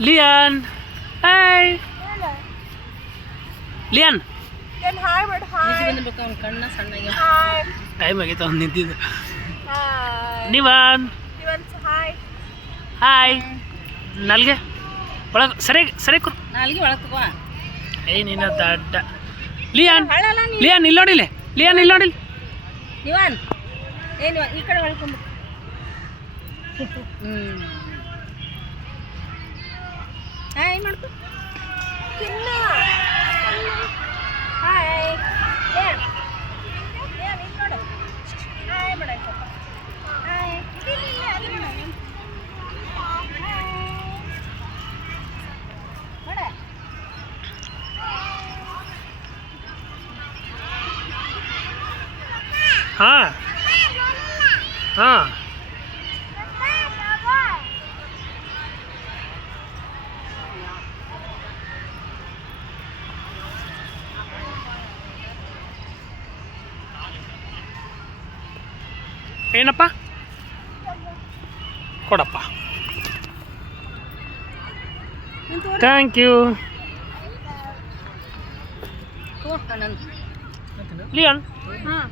Lyon hi Lyon ಕಣ್ಣ ಸಣ್ಣ time ಆಗೈತೆ ಅವ್ನು ನಿಂತಿದ್ದು ನಿವಾನ್ ಹಾಯ್ ನಾಲ್ಗೆ ಒಳಗೆ ಸರಿ ಕುರ್ ನಾಲ್ಗೆ ಒಳಗೆ ತಗೋ ನೀನು ದಡ್ಡ ಲಿಯಾನ್ ಲಿಯಾನ್ ಇಲ್ಲಿ ನೋಡಿಲ್ಲ ಲಿಯಾನ್ ಇಲ್ಲಿ ನೋಡಿಲ್ಲ ನಿವಾನ್ ಏನು ಈ ಕಡೆ ಒಳ್ಕೊಂಡು ಹಾಯ್ ಮಾಡ್ಕೊ ಹಾಯ್ ನೋಡು ಹಾಯ್ ಮಾಡಾಯ್ತು ಹಾಯ್ ಹಾಂ ಹಾಂ ಏನಪ್ಪ ಕೊಡಪ್ಪ ಥ್ಯಾಂಕ್ ಯು ಲಿಯಾನ್ ಹಾಂ